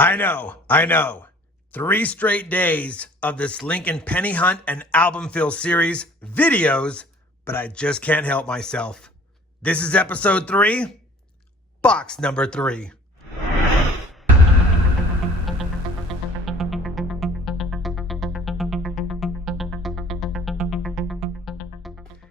I know. 3 straight days of this Lincoln Penny Hunt and Album Fill series videos, but I just can't help myself. This is episode 3, box number 3.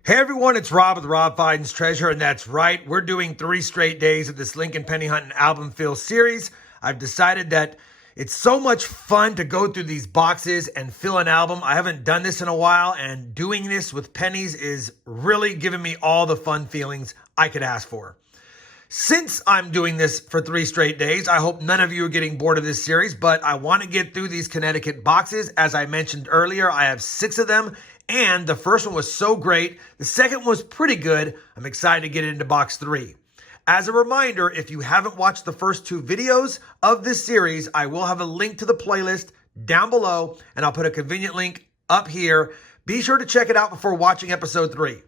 Hey everyone, it's Rob with RobFindsTreasure, and that's right, we're doing 3 straight days of this Lincoln Penny Hunt and Album Fill series. I've decided that it's so much fun to go through these boxes and fill an album. I haven't done this in a while, and doing this with pennies is really giving me all the fun feelings I could ask for. Since I'm doing this for 3 straight days, I hope none of you are getting bored of this series, but I want to get through these Connecticut boxes. As I mentioned earlier, I have 6 of them, and the first one was so great. The second one was pretty good. I'm excited to get into box 3. As a reminder, if you haven't watched the first 2 videos of this series, I will have a link to the playlist down below, and I'll put a convenient link up here. Be sure to check it out before watching episode 3.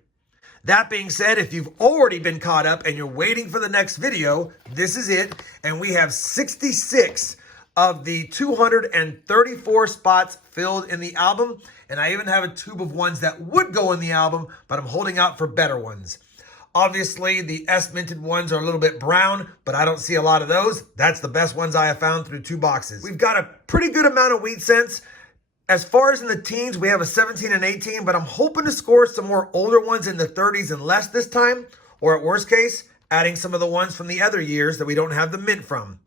That being said, if you've already been caught up and you're waiting for the next video, this is it. And we have 66 of the 234 spots filled in the album. And I even have a tube of ones that would go in the album, but I'm holding out for better ones. Obviously, the S-minted ones are a little bit brown, but I don't see a lot of those. That's the best ones I have found through 2 boxes. We've got a pretty good amount of wheat cents. As far as in the teens, we have a 17 and 18, but I'm hoping to score some more older ones in the 30s and less this time, or at worst case, adding some of the ones from the other years that we don't have the mint from.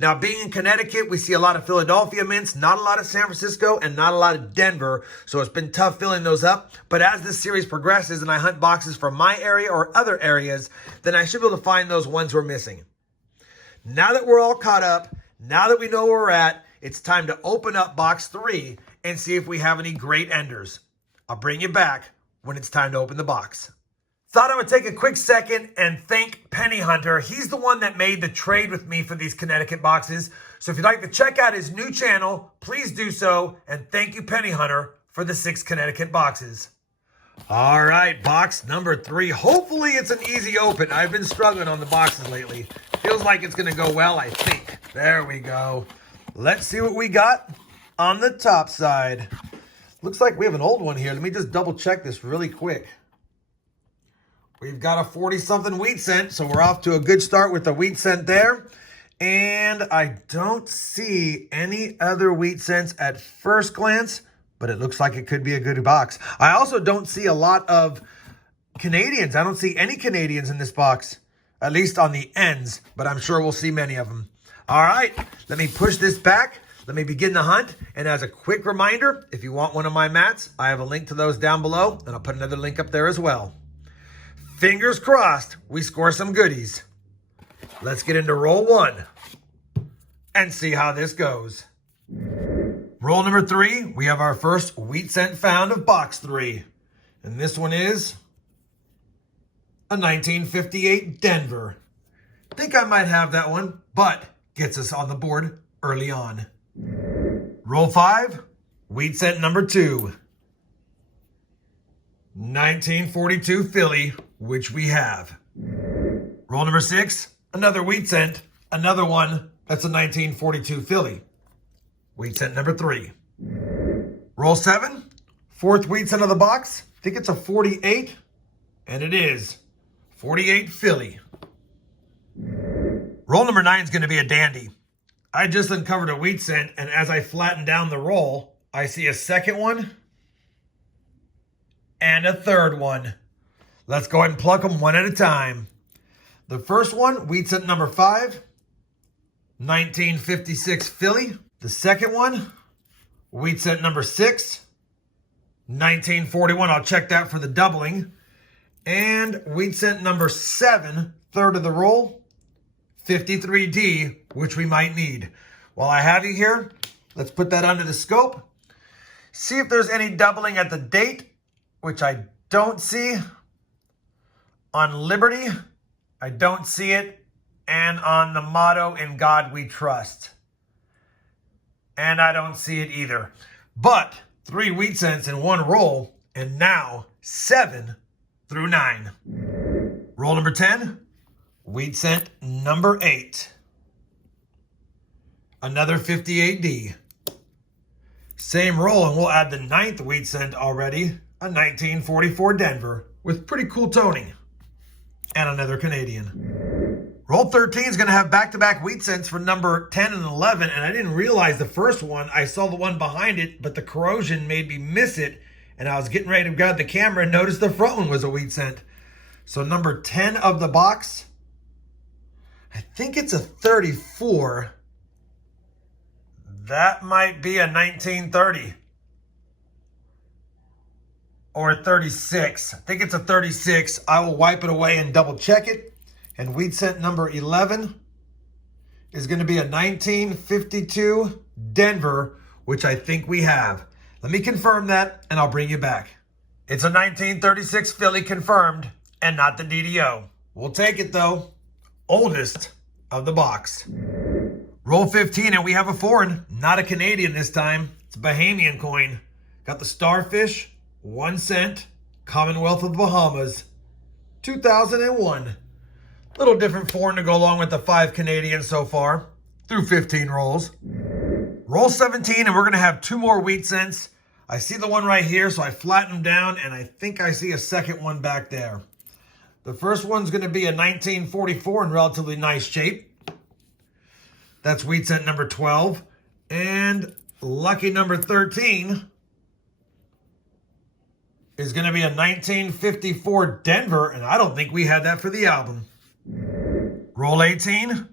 Now, being in Connecticut, we see a lot of Philadelphia mints, not a lot of San Francisco, and not a lot of Denver, so it's been tough filling those up. But as this series progresses and I hunt boxes from my area or other areas, then I should be able to find those ones we're missing. Now that we're all caught up, now that we know where we're at, it's time to open up box 3 and see if we have any great enders. I'll bring you back when it's time to open the box. Thought I would take a quick second and thank Penny Hunter. He's the one that made the trade with me for these Connecticut boxes. So if you'd like to check out his new channel, please do so. And thank you, Penny Hunter, for the 6 Connecticut boxes. All right, box number 3. Hopefully it's an easy open. I've been struggling on the boxes lately. Feels like it's going to go well, I think. There we go. Let's see what we got on the top side. Looks like we have an old one here. Let me just double check this really quick. We've got a 40-something wheat cent, so we're off to a good start with the wheat cent there. And I don't see any other wheat cents at first glance, but it looks like it could be a good box. I also don't see a lot of Canadians. I don't see any Canadians in this box, at least on the ends, but I'm sure we'll see many of them. All right, let me push this back. Let me begin the hunt. And as a quick reminder, if you want one of my mats, I have a link to those down below, and I'll put another link up there as well. Fingers crossed, we score some goodies. Let's get into roll 1 and see how this goes. Roll number 3, we have our first wheat cent found of box 3. And this one is a 1958 Denver. Think I might have that one, but gets us on the board early on. Roll 5, wheat cent number 2. 1942 Philly, which we have. Roll number 6, another wheat cent, another one that's a 1942 Philly. Wheat cent number 3. Roll 7, 4th wheat cent of the box. I think it's a 48, and it is 48 Philly. Roll number 9 is going to be a dandy. I just uncovered a wheat cent, and as I flatten down the roll, I see a second one and a third one. Let's go ahead and pluck them one at a time. The first one, wheat cent number 5, 1956 Philly. The second one, wheat cent number 6, 1941. I'll check that for the doubling. And wheat cent number 7, third of the roll, 53D, which we might need. While I have you here, let's put that under the scope. See if there's any doubling at the date, which I don't see. On Liberty, I don't see it. And on the motto, "In God We Trust." And I don't see it either. But 3 wheat cents in one roll, and now 7 through 9. Roll number 10, wheat cent number 8. Another 58D. Same roll, and we'll add the 9th wheat cent already. A 1944 Denver with pretty cool toning. And another Canadian. Roll 13 is going to have back-to-back wheat cents for number 10 and 11, and I didn't realize the first one. I saw the one behind it, but the corrosion made me miss it, and I was getting ready to grab the camera and noticed the front one was a wheat cent. So number 10 of the box, I think it's a 34. That might be a 1930. Or a 36. I think it's a 36. I will wipe it away and double check it. And wheat cent number 11 is going to be a 1952 Denver, which I think we have. Let me confirm that, and I'll bring you back. It's a 1936 Philly confirmed, and not the DDO. We'll take it, though. Oldest of the box. Roll 15, and we have a foreign, not a Canadian this time. It's a Bahamian coin. Got the starfish, 1 cent, Commonwealth of the Bahamas, 2001. Little different foreign to go along with the 5 Canadian so far, through 15 rolls. Roll 17, and we're going to have 2 more wheat cents. I see the one right here, so I flatten them down, and I think I see a second one back there. The first one's going to be a 1944 in relatively nice shape. That's wheat cent number 12. And lucky number 13 is going to be a 1954 Denver, and I don't think we had that for the album. Roll 18,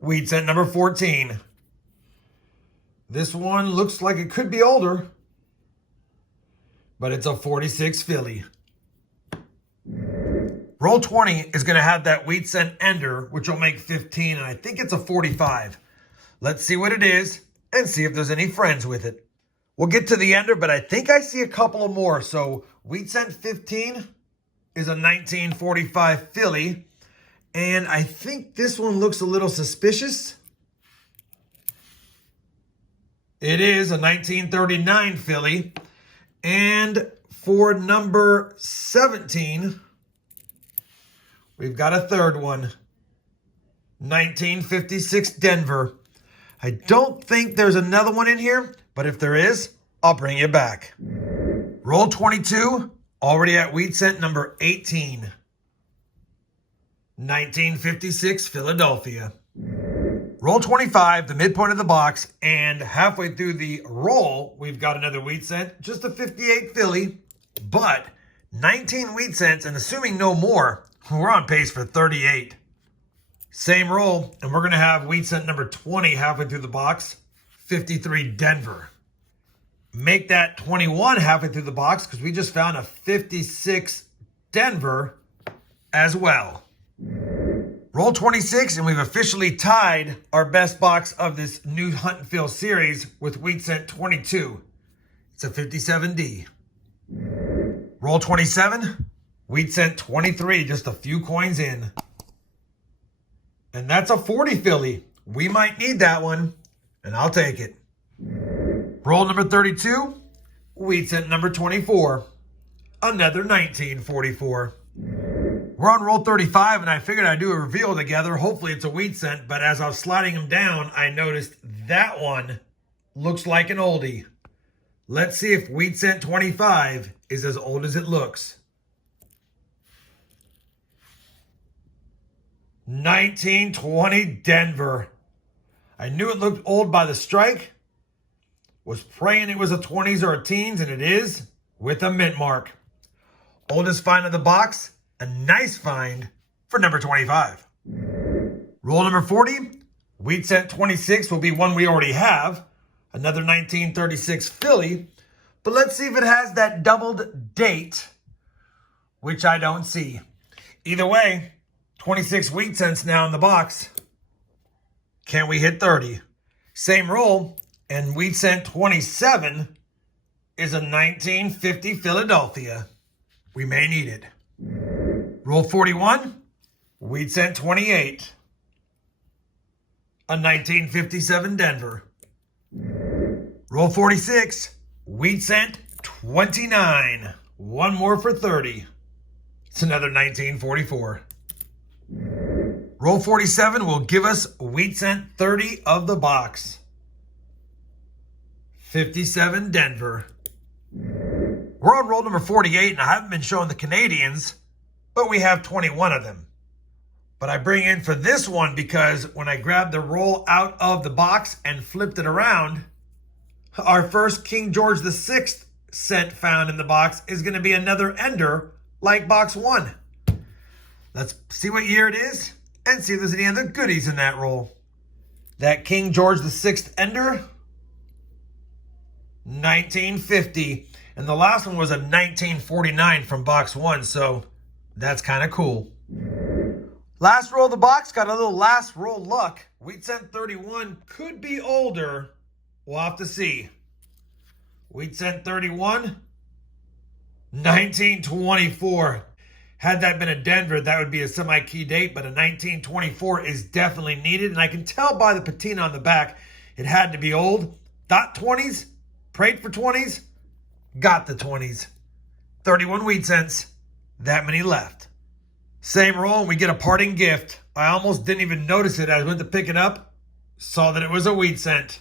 wheat cent number 14. This one looks like it could be older, but it's a 46 Philly. Roll 20 is going to have that wheat cent ender, which will make 15, and I think it's a 45. Let's see what it is and see if there's any friends with it. We'll get to the ender, but I think I see a couple of more. So wheat cent 15 is a 1945 Philly. And I think this one looks a little suspicious. It is a 1939 Philly. And for number 17, we've got a third one. 1956 Denver. I don't think there's another one in here, but if there is, I'll bring you back. Roll 22, already at wheat cent number 18. 1956 Philadelphia. Roll 25, the midpoint of the box, and halfway through the roll, we've got another wheat cent, just a 58 Philly, but 19 wheat cents, and assuming no more, we're on pace for 38. Same roll, and we're going to have wheat cent number 20 halfway through the box, 53 Denver. Make that 21 halfway through the box because we just found a 56 Denver as well. Roll 26, and we've officially tied our best box of this new Hunt and Fill series with wheat cent 22. It's a 57D. Roll 27, wheat cent 23, just a few coins in. And that's a 40 Philly. We might need that one, and I'll take it. Roll number 32, wheat cent number 24, another 1944. We're on roll 35, and I figured I'd do a reveal together. Hopefully it's a wheat cent, but as I was sliding them down, I noticed that one looks like an oldie. Let's see if wheat cent 25 is as old as it looks. 1920 Denver. I knew it looked old by the strike. Was praying it was a 20s or a teens, and it is, with a mint mark. Oldest find of the box, a nice find for number 25. Roll number 40, wheat cent 26 will be one we already have, another 1936 Philly, but let's see if it has that doubled date, which I don't see. Either way, 26 wheat cents now in the box. Can we hit 30? Same roll, and wheat cent 27 is a 1950 Philadelphia. We may need it. Roll 41, wheat cent 28, a 1957 Denver. Roll 46, wheat cent 29, one more for 30. It's another 1944. Roll 47 will give us wheat cent 30 of the box. 57 Denver. We're on roll number 48, and I haven't been showing the Canadians, but we have 21 of them. But I bring in for this one because when I grabbed the roll out of the box and flipped it around, our first King George VI cent found in the box is going to be another ender like box 1. Let's see what year it is and see if there's any other goodies in that roll. That King George VI ender, 1950. And the last one was a 1949 from box 1, so that's kind of cool. Last roll of the box, got a little last roll luck. Wheat cent 31 could be older. We'll have to see. Wheat cent 31, 1924. Had that been a Denver, that would be a semi-key date, but a 1924 is definitely needed. And I can tell by the patina on the back, it had to be old. Thought 20s, prayed for 20s, got the 20s. 31 wheat cents, that many left. Same roll, and we get a parting gift. I almost didn't even notice it. I went to pick it up, saw that it was a wheat cent.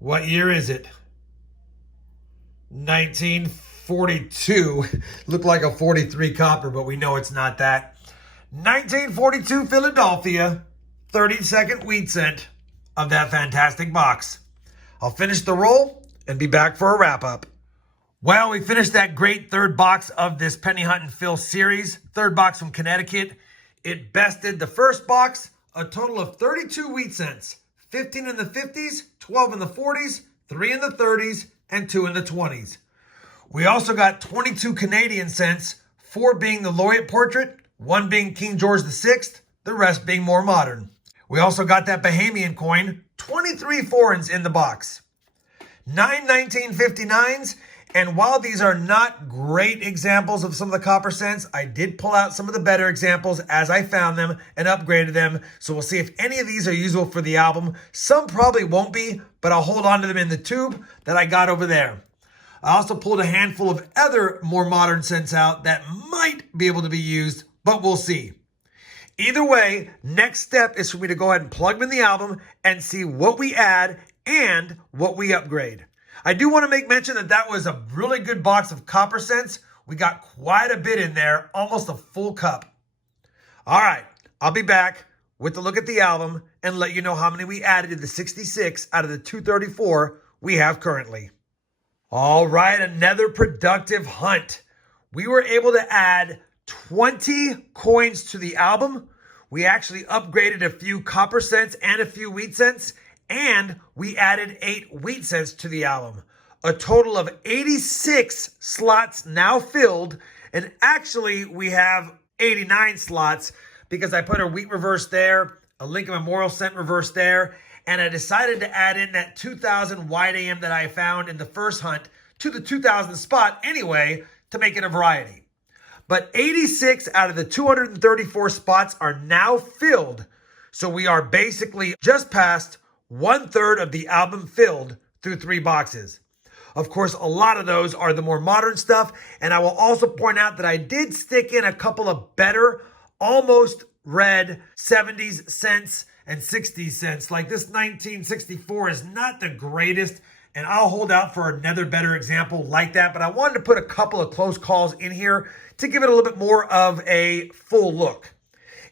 What year is it? 1942. Looked like a 43 copper, but we know it's not that. 1942 Philadelphia, 32nd wheat cent of that fantastic box. I'll finish the roll and be back for a wrap-up. Well, we finished that great third box of this Penny Hunt and Fill series. Third box from Connecticut. It bested the first box, a total of 32 wheat cents. 15 in the 50s, 12 in the 40s, 3 in the 30s, and 2 in the 20s. We also got 22 Canadian cents, 4 being the Laureate portrait, 1 being King George VI, the rest being more modern. We also got that Bahamian coin, 23 foreigns in the box. 9 1959s, and while these are not great examples of some of the copper cents, I did pull out some of the better examples as I found them and upgraded them. So we'll see if any of these are usable for the album. Some probably won't be, but I'll hold on to them in the tube that I got over there. I also pulled a handful of other more modern cents out that might be able to be used, but we'll see. Either way, next step is for me to go ahead and plug them in the album and see what we add and what we upgrade. I do want to make mention that that was a really good box of copper cents. We got quite a bit in there, almost a full cup. All right, I'll be back with a look at the album and let you know how many we added to the 66 out of the 234 we have currently. All right, another productive hunt. We were able to add 20 coins to the album. We actually upgraded a few copper cents and a few wheat cents. And we added 8 wheat cents to the album. A total of 86 slots now filled. And actually, we have 89 slots because I put a wheat reverse there, a Lincoln Memorial cent reverse there, and I decided to add in that 2000 wide AM that I found in the first hunt to the 2000 spot anyway to make it a variety. But 86 out of the 234 spots are now filled. So we are basically just past 1/3 of the album filled through 3 boxes. Of course, a lot of those are the more modern stuff. And I will also point out that I did stick in a couple of better, almost red 70s cents and 60s cents. Like this 1964 is not the greatest. And I'll hold out for another better example like that. But I wanted to put a couple of close calls in here to give it a little bit more of a full look.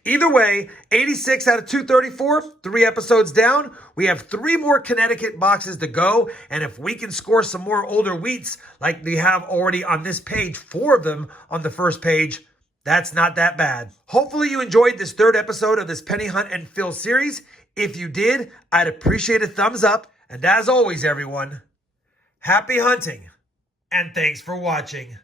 Either way, 86 out of 234, 3 episodes down. We have 3 more Connecticut boxes to go. And if we can score some more older wheats, like we have already on this page, 4 of them on the first page, that's not that bad. Hopefully you enjoyed this 3rd episode of this Penny Hunt and Fill series. If you did, I'd appreciate a thumbs up. And as always, everyone, happy hunting and thanks for watching.